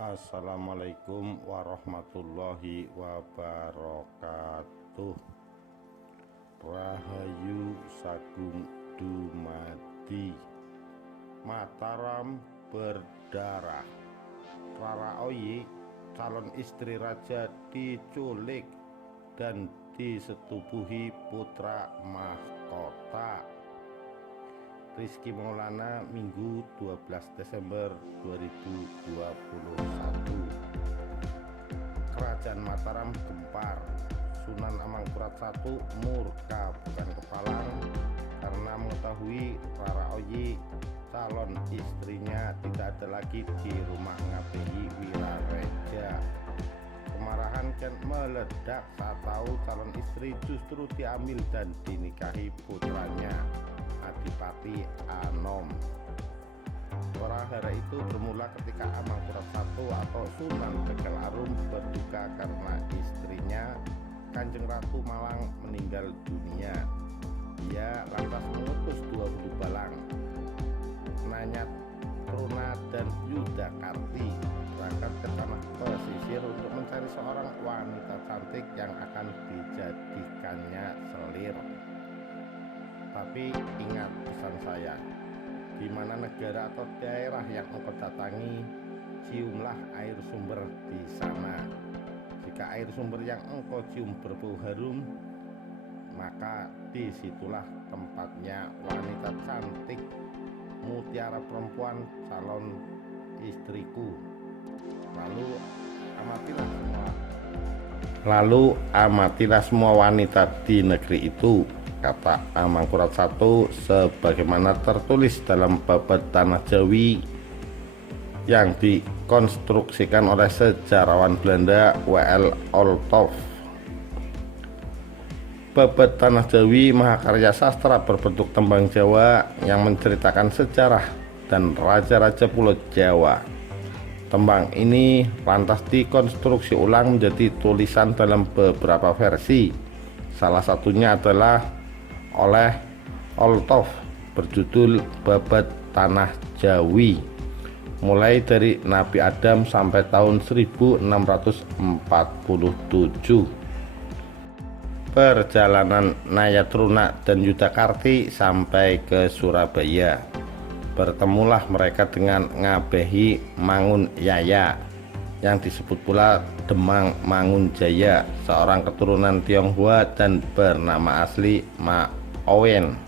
Assalamualaikum warahmatullahi wabarakatuh. Rahayu Sagung dumadi. Mataram berdarah. Rara Oyi, calon istri raja, diculik dan disetubuhi putra mahkota. Rizky Maulana, Minggu 12 Desember 2021. Kerajaan Mataram gempar. Sunan Amangkurat I murka bukan kepalang karena mengetahui Rara Oyi, calon istrinya, tidak ada lagi di rumah ngabeyi Wirareja. Kemarahan Ken meledak saat tahu calon istri justru diambil dan dinikahi putranya, Adipati Anom. Hara itu bermula ketika Amangkurat I atau Sunan Tegal Arum berduka karena istrinya Kanjeng Ratu Malang meninggal dunia. Ia lantas mengutus 20 balang, Nanyat, Truna, dan Yudakarti berangkat ke tanah pesisir untuk mencari seorang wanita cantik yang akan dijadikannya selir. Tapi ingat pesan saya, di mana negara atau daerah yang engkau datangi, ciumlah air sumber di sana. Jika air sumber yang engkau cium berbau harum, maka disitulah tempatnya wanita cantik, mutiara perempuan, calon istriku. Lalu amatilah semua wanita di negeri itu, kata Amangkurat I, sebagaimana tertulis dalam Babad Tanah Jawi yang dikonstruksikan oleh sejarawan Belanda W.L. Olthoff. Babad Tanah Jawi mahakarya sastra berbentuk tembang Jawa yang menceritakan sejarah dan raja-raja Pulau Jawa. Tembang ini lantas dikonstruksi ulang menjadi tulisan dalam beberapa versi. Salah satunya adalah oleh Olthoff berjudul Babad Tanah Jawi, mulai dari Nabi Adam sampai tahun 1647. Perjalanan Nayatruna dan Yudakarti sampai ke Surabaya. Bertemulah mereka dengan Ngabehi Mangun Yaya yang disebut pula Demang Mangun Jaya, seorang keturunan Tionghoa dan bernama asli Ma Owen.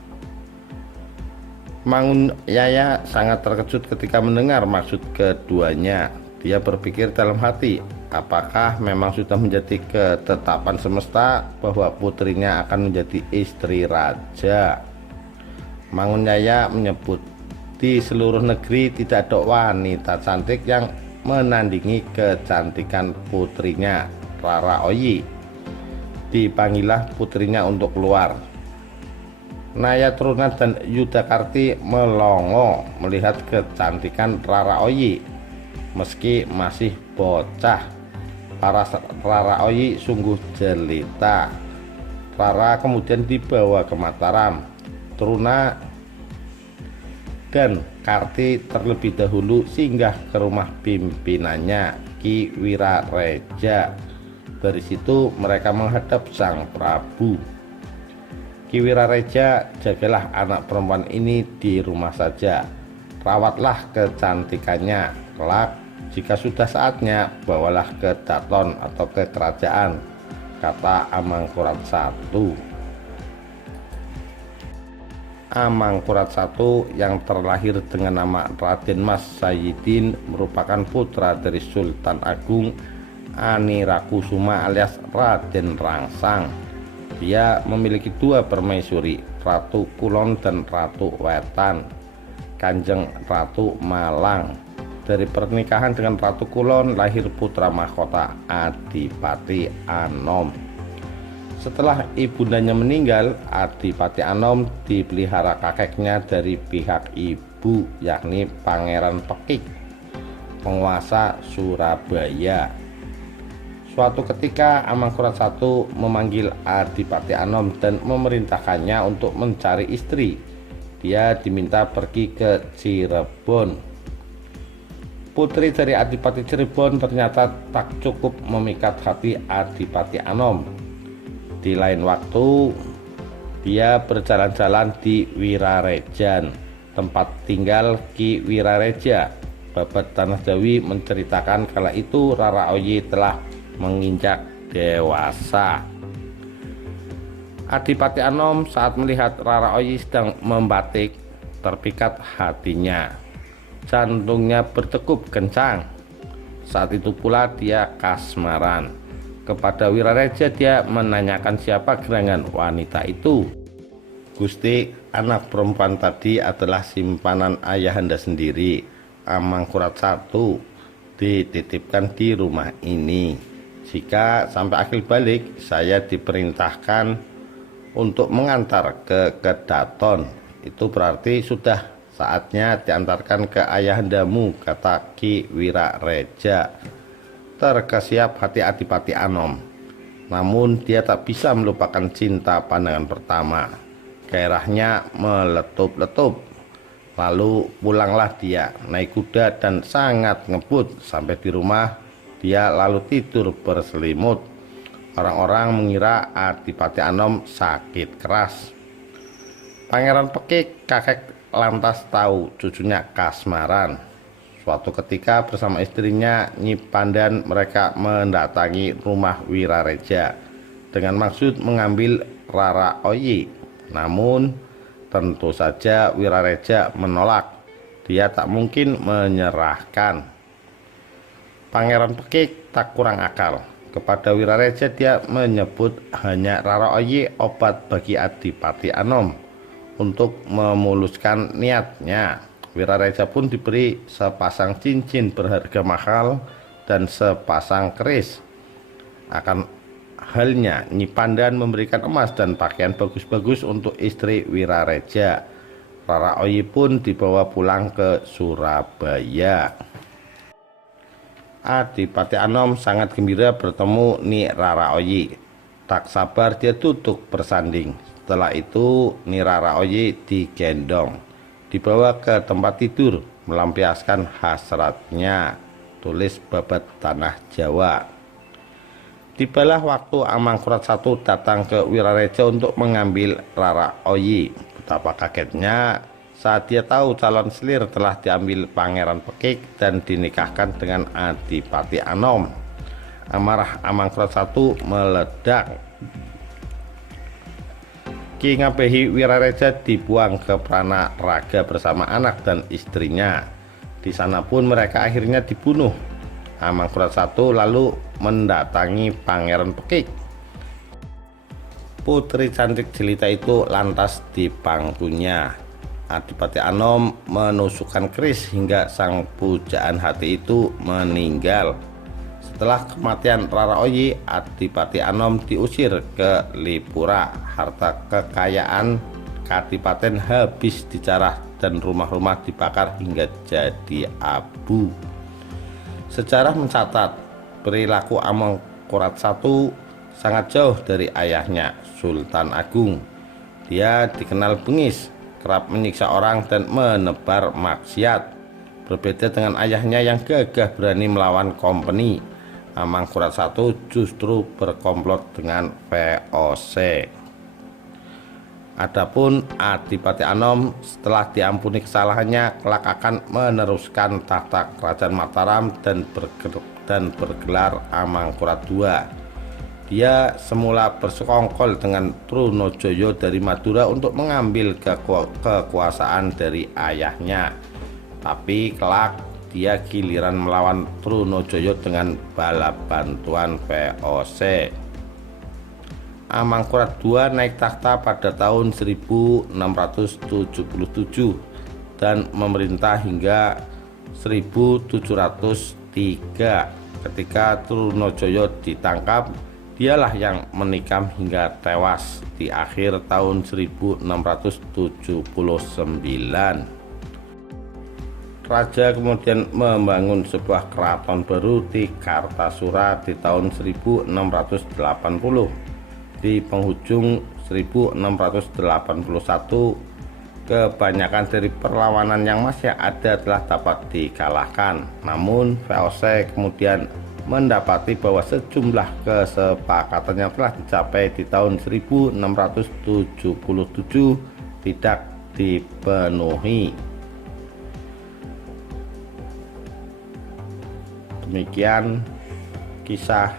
Mangun Yaya sangat terkejut ketika mendengar maksud keduanya. Dia berpikir dalam hati, apakah memang sudah menjadi ketetapan semesta bahwa putrinya akan menjadi istri raja? Mangun Yaya menyebut, di seluruh negeri tidak ada wanita cantik yang menandingi kecantikan putrinya, Rara Oyi. Dipanggillah putrinya untuk keluar. Nayatruna dan Yudakarti melongo melihat kecantikan Rara Oyi. Meski masih bocah, para Rara Oyi sungguh jelita. Rara kemudian dibawa ke Mataram. Truna dan Karti terlebih dahulu singgah ke rumah pimpinannya, Ki Wirareja. Dari situ mereka menghadap Sang Prabu. Ki Wirareja, jagalah anak perempuan ini di rumah saja, rawatlah kecantikannya. Kelak jika sudah saatnya, bawalah ke Daton atau ke kerajaan, kata Amangkurat I. Amangkurat I yang terlahir dengan nama Raden Mas Sayyidin merupakan putra dari Sultan Agung Anirakusuma alias Raden Rangsang. Dia memiliki dua permaisuri, Ratu Kulon dan Ratu Wetan, Kanjeng Ratu Malang. Dari pernikahan dengan Ratu Kulon lahir putra mahkota Adipati Anom. Setelah ibundanya meninggal, Adipati Anom dipelihara kakeknya dari pihak ibu, yakni Pangeran Pekik, penguasa Surabaya. Suatu ketika Amangkurat I memanggil Adipati Anom dan memerintahkannya untuk mencari istri. Dia diminta pergi ke Cirebon. Putri dari Adipati Cirebon ternyata tak cukup memikat hati Adipati Anom. Di lain waktu, dia berjalan-jalan di Wirarejan, tempat tinggal Ki Wirareja. Babat Tanah Jawi menceritakan kala itu Rara Oyi telah menginjak dewasa. Adipati Anom saat melihat Rara Oyi sedang membatik, terpikat hatinya. Jantungnya berdegup kencang. Saat itu pula dia kasmaran. Kepada Wirareja dia menanyakan siapa gerangan wanita itu. Gusti, anak perempuan tadi adalah simpanan ayahanda sendiri, Amangkurat I, dititipkan di rumah ini. Jika sampai akhir balik, saya diperintahkan untuk mengantar ke Kedaton. Itu berarti sudah saatnya diantarkan ke ayahandamu, kata Ki Wirareja. Terkesiap hati Adipati Anom. Namun dia tak bisa melupakan cinta pandangan pertama. Gairahnya meletup-letup. Lalu pulanglah dia naik kuda dan sangat ngebut. Sampai di rumah dia lalu tidur berselimut. Orang-orang mengira Adipati Anom sakit keras. Pangeran Pekik kakek lantas tahu cucunya kasmaran. Suatu ketika bersama istrinya Nyi Pandan mereka mendatangi rumah Wirareja dengan maksud mengambil Rara Oyi. Namun tentu saja Wirareja menolak. Dia tak mungkin menyerahkan. Pangeran Pekik tak kurang akal. Kepada Wirareja dia menyebut hanya Rara Oyi obat bagi Adipati Anom. Untuk memuluskan niatnya, Wirareja pun diberi sepasang cincin berharga mahal dan sepasang keris. Akan halnya Nyi Pandan memberikan emas dan pakaian bagus-bagus untuk istri Wirareja. Rara Oyi pun dibawa pulang ke Surabaya. Adipati Anom sangat gembira bertemu Ni Rara Oyi. Tak sabar dia duduk bersanding. Setelah itu Ni Rara Oyi digendong, dibawa ke tempat tidur, melampiaskan hasratnya, tulis Babat Tanah Jawa. Tibalah waktu Amangkurat I datang ke Wirareja untuk mengambil Rara Oyi. Betapa kagetnya saat dia tahu calon selir telah diambil Pangeran Pekik dan dinikahkan dengan Adipati Anom. Amarah Amangkurat I meledak. Ki Ngabehi Wirareja dibuang ke Prana Raga bersama anak dan istrinya. Di sana pun mereka akhirnya dibunuh. Amangkurat I lalu mendatangi Pangeran Pekik. Putri cantik jelita itu lantas dipangkunya. Adipati Anom menusukkan keris hingga sang pujaan hati itu meninggal. Setelah kematian Rara Oyi, Adipati Anom diusir ke Lipura. Harta kekayaan kadipaten habis dijarah dan rumah-rumah dibakar hingga jadi abu. Sejarah mencatat perilaku Amangkurat I sangat jauh dari ayahnya, Sultan Agung. Dia dikenal bengis, kerap menyiksa orang dan menebar maksiat. Berbeda dengan ayahnya yang gagah berani melawan kompeni, Amangkurat I justru berkomplot dengan VOC. Adapun Adipati Anom setelah diampuni kesalahannya kelak akan meneruskan tahta kerajaan Mataram dan bergelar Amangkurat II. Dia semula bersekongkol dengan Trunojoyo dari Madura untuk mengambil kekuasaan dari ayahnya. Tapi kelak dia giliran melawan Trunojoyo dengan bala bantuan VOC. Amangkurat II naik takhta pada tahun 1677 dan memerintah hingga 1703. Ketika Trunojoyo ditangkap, dialah yang menikam hingga tewas di akhir tahun 1679. Raja kemudian membangun sebuah keraton baru di Kartasura di tahun 1680. Di penghujung 1681, Kebanyakan dari perlawanan yang masih ada telah dapat dikalahkan, namun VOC kemudian mendapati bahwa sejumlah kesepakatan yang telah dicapai di tahun 1677 tidak dipenuhi. Demikian kisah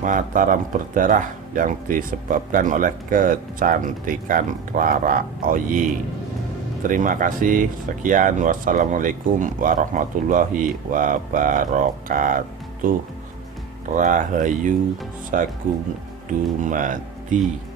Mataram berdarah yang disebabkan oleh kecantikan Rara Oyi. Terima kasih. Sekian, wassalamualaikum warahmatullahi wabarakatuh. Rahayu Sagung Dumadi.